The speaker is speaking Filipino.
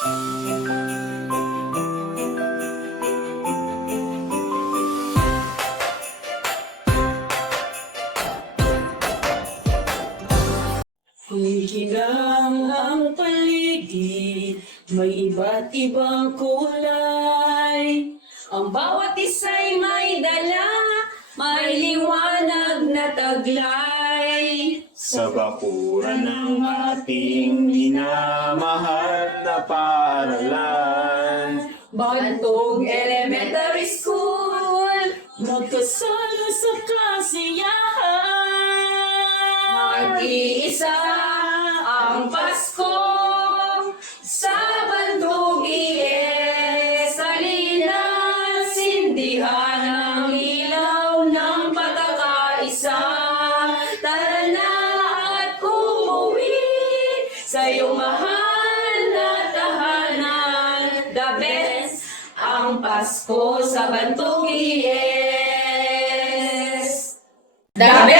Kumikinang ang paligid, may iba't ibang kulay. Ang bawat isa'y may dala, may liwanag na taglay. Sa bakuran ng ating minamahal na paaralan. Bantog Elementary School, magkasalo sa kasiyahan. Mag-iisa ang Pasko sa Bantog ES. Halina't sindihan ang ilaw ng pagkakaisa. Tara na at umuwi sa iyong mahal na tahanan. The best ang Pasko sa Bantog ES. The best